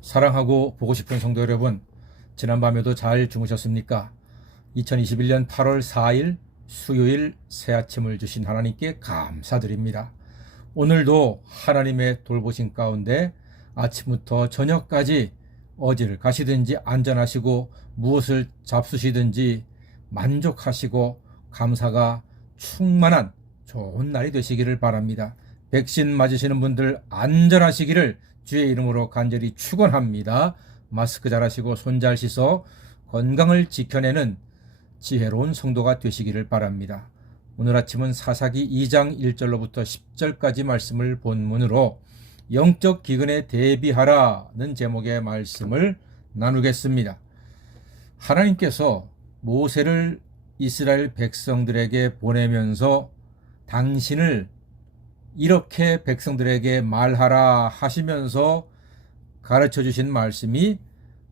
사랑하고 보고 싶은 성도 여러분, 지난밤에도 잘 주무셨습니까? 2021년 8월 4일 수요일 새 아침을 주신 하나님께 감사드립니다. 오늘도 하나님의 돌보심 가운데 아침부터 저녁까지 어디를 가시든지 안전하시고 무엇을 잡수시든지 만족하시고 감사가 충만한 좋은 날이 되시기를 바랍니다. 백신 맞으시는 분들 안전하시기를 주의 이름으로 간절히 축원합니다. 마스크 잘 하시고 손 잘 씻어 건강을 지켜내는 지혜로운 성도가 되시기를 바랍니다. 오늘 아침은 사사기 2장 1절로부터 10절까지 말씀을 본문으로 영적 기근에 대비하라는 제목의 말씀을 나누겠습니다. 하나님께서 모세를 이스라엘 백성들에게 보내면서 당신을 이렇게 백성들에게 말하라 하시면서 가르쳐 주신 말씀이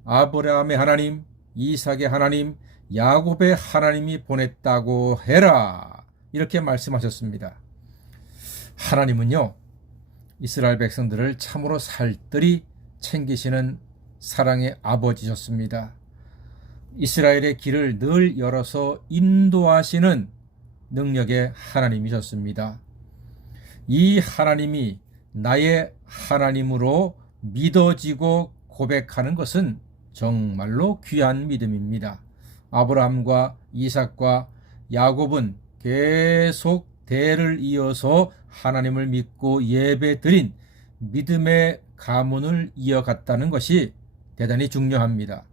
아브라함의 하나님, 이삭의 하나님, 야곱의 하나님이 보냈다고 해라, 이렇게 말씀하셨습니다. 하나님은요, 이스라엘 백성들을 참으로 살뜰히 챙기시는 사랑의 아버지셨습니다. 이스라엘의 길을 늘 열어서 인도하시는 능력의 하나님이셨습니다. 이 하나님이 나의 하나님으로 믿어지고 고백하는 것은 정말로 귀한 믿음입니다. 아브라함과 이삭과 야곱은 계속 대를 이어서 하나님을 믿고 예배드린 믿음의 가문을 이어갔다는 것이 대단히 중요합니다.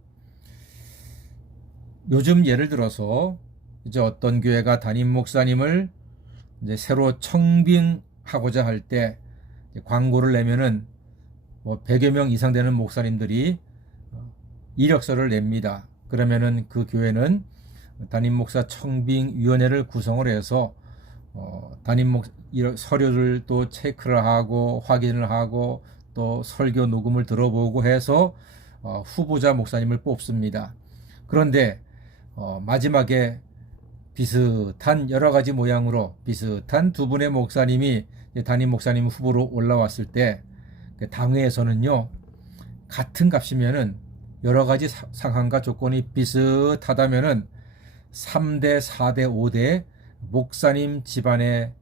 요즘 예를 들어서 이제 어떤 교회가 담임 목사님을 이제 새로 청빙하고자 할 때 광고를 내면은 100여 명 이상 되는 목사님들이 이력서를 냅니다. 그러면은 그 교회는 담임 목사 청빙위원회를 구성을 해서 서류를 또 체크를 하고 확인을 하고 또 설교 녹음을 들어보고 해서 후보자 목사님을 뽑습니다. 그런데 마지막에 비슷한 여러 가지 모양으로 비슷한 두 분의 목사님이 담임 목사님 후보로 올라왔을 때 당회에서는요, 같은 값이면은 여러 가지 상황과 조건이 비슷하다면은 3대, 4대, 5대 목사님 집안의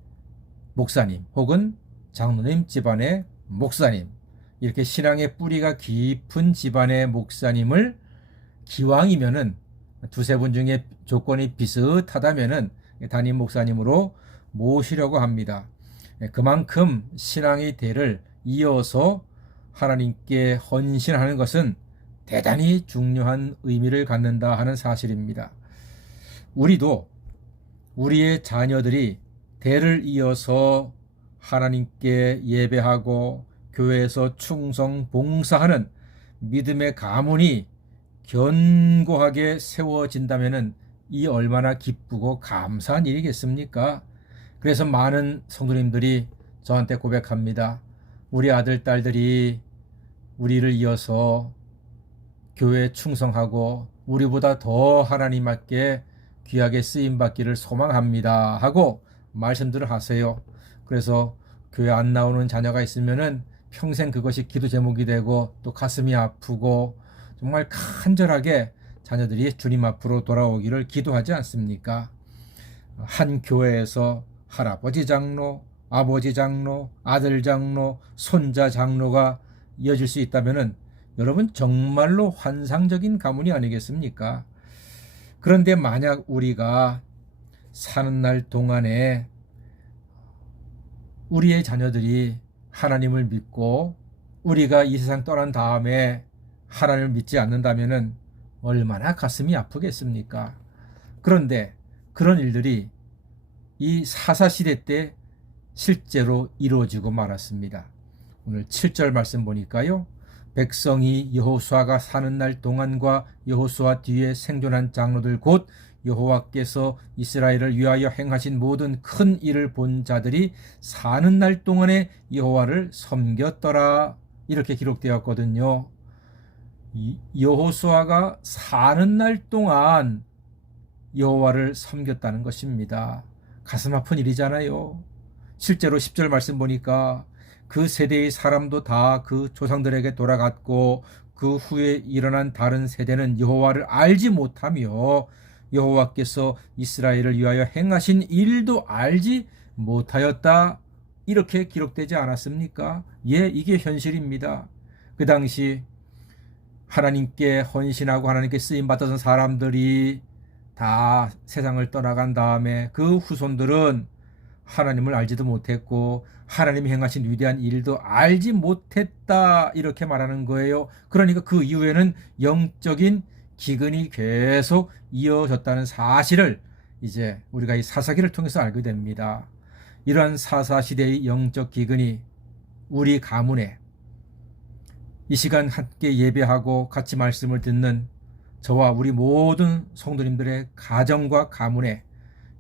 목사님 혹은 장로님 집안의 목사님, 이렇게 신앙의 뿌리가 깊은 집안의 목사님을 기왕이면은 두세 분 중에 조건이 비슷하다면은 담임 목사님으로 모시려고 합니다. 그만큼 신앙의 대를 이어서 하나님께 헌신하는 것은 대단히 중요한 의미를 갖는다 하는 사실입니다. 우리도 우리의 자녀들이 대를 이어서 하나님께 예배하고 교회에서 충성 봉사하는 믿음의 가문이 견고하게 세워진다면 이 얼마나 기쁘고 감사한 일이겠습니까? 그래서 많은 성도님들이 저한테 고백합니다. 우리 아들, 딸들이 우리를 이어서 교회에 충성하고 우리보다 더 하나님께 귀하게 쓰임받기를 소망합니다 하고 말씀들을 하세요. 그래서 교회 안 나오는 자녀가 있으면은 평생 그것이 기도 제목이 되고 또 가슴이 아프고 정말 간절하게 자녀들이 주님 앞으로 돌아오기를 기도하지 않습니까? 한 교회에서 할아버지 장로, 아버지 장로, 아들 장로, 손자 장로가 이어질 수 있다면은 여러분 정말로 환상적인 가문이 아니겠습니까? 그런데 만약 우리가 사는 날 동안에 우리의 자녀들이 하나님을 믿고 우리가 이 세상 떠난 다음에 하나님을 믿지 않는다면은 얼마나 가슴이 아프겠습니까? 그런데 그런 일들이 이 사사시대 때 실제로 이루어지고 말았습니다. 오늘 7절 말씀 보니까요, 백성이 여호수아가 사는 날 동안과 여호수아 뒤에 생존한 장로들 곧 여호와께서 이스라엘을 위하여 행하신 모든 큰 일을 본 자들이 사는 날 동안에 여호와를 섬겼더라, 이렇게 기록되었거든요. 여호수아가 사는 날 동안 여호와를 섬겼다는 것입니다. 가슴 아픈 일이잖아요. 실제로 10절 말씀 보니까 그 세대의 사람도 다 그 조상들에게 돌아갔고 그 후에 일어난 다른 세대는 여호와를 알지 못하며 여호와께서 이스라엘을 위하여 행하신 일도 알지 못하였다. 이렇게 기록되지 않았습니까? 예, 이게 현실입니다. 그 당시 하나님께 헌신하고 하나님께 쓰임 받았던 사람들이 다 세상을 떠나간 다음에 그 후손들은 하나님을 알지도 못했고 하나님이 행하신 위대한 일도 알지 못했다. 이렇게 말하는 거예요. 그러니까 그 이후에는 영적인 기근이 계속 이어졌다는 사실을 이제 우리가 이 사사기를 통해서 알게 됩니다. 이러한 사사시대의 영적 기근이 우리 가문에 이 시간 함께 예배하고 같이 말씀을 듣는 저와 우리 모든 성도님들의 가정과 가문에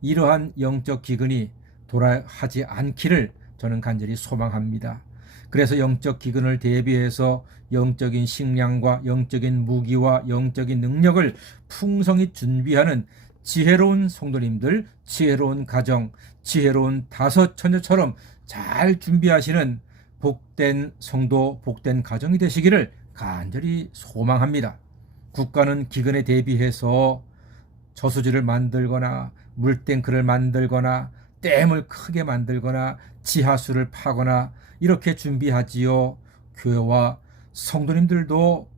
이러한 영적 기근이 돌아하지 않기를 저는 간절히 소망합니다. 그래서 영적 기근을 대비해서 영적인 식량과 영적인 무기와 영적인 능력을 풍성히 준비하는 지혜로운 성도님들, 지혜로운 가정, 지혜로운 다섯 처녀처럼 잘 준비하시는 복된 성도, 복된 가정이 되시기를 간절히 소망합니다. 국가는 기근에 대비해서 저수지를 만들거나 물탱크를 만들거나 댐을 크게 만들거나 지하수를 파거나 이렇게 준비하지요. 교회와 성도님들도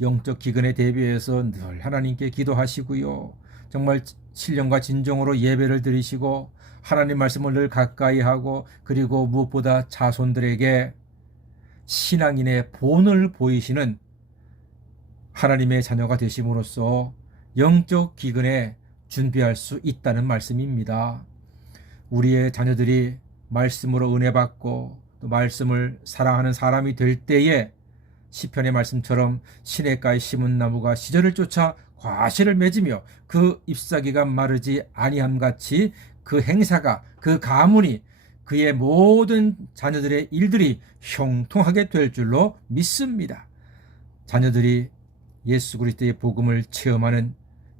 영적 기근에 대비해서 늘 하나님께 기도하시고요. 정말 신령과 진정으로 예배를 드리시고 하나님 말씀을 늘 가까이 하고 그리고 무엇보다 자손들에게 신앙인의 본을 보이시는 하나님의 자녀가 되심으로써 영적 기근에 준비할 수 있다는 말씀입니다. 우리의 자녀들이 말씀으로 은혜 받고 또 말씀을 사랑하는 사람이 될 때에 시편의 말씀처럼 시냇가에 심은 나무가 시절을 쫓아 과실을 맺으며 그 잎사귀가 마르지 아니함 같이 그 행사가 그 가문이 그의 모든 자녀들의 일들이 형통하게 될 줄로 믿습니다. 자녀들이 예수 그리스도의 복음을 체험하는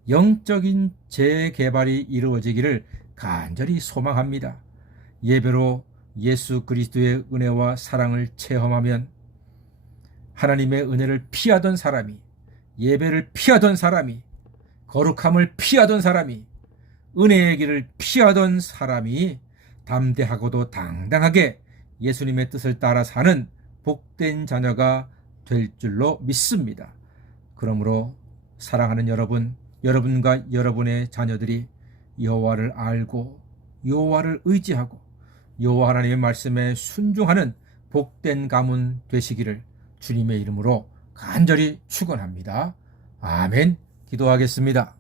영적인 재개발이 이루어지기를 간절히 소망합니다. 예배로 예수 그리스도의 은혜와 사랑을 체험하면 하나님의 은혜를 피하던 사람이, 예배를 피하던 사람이, 거룩함을 피하던 사람이, 은혜의 길을 피하던 사람이 담대하고도 당당하게 예수님의 뜻을 따라 사는 복된 자녀가 될 줄로 믿습니다. 그러므로 사랑하는 여러분, 여러분과 여러분의 자녀들이 여호와를 알고 여호와를 의지하고 여호와 하나님의 말씀에 순종하는 복된 가문 되시기를 주님의 이름으로 간절히 축원합니다. 아멘. 기도하겠습니다.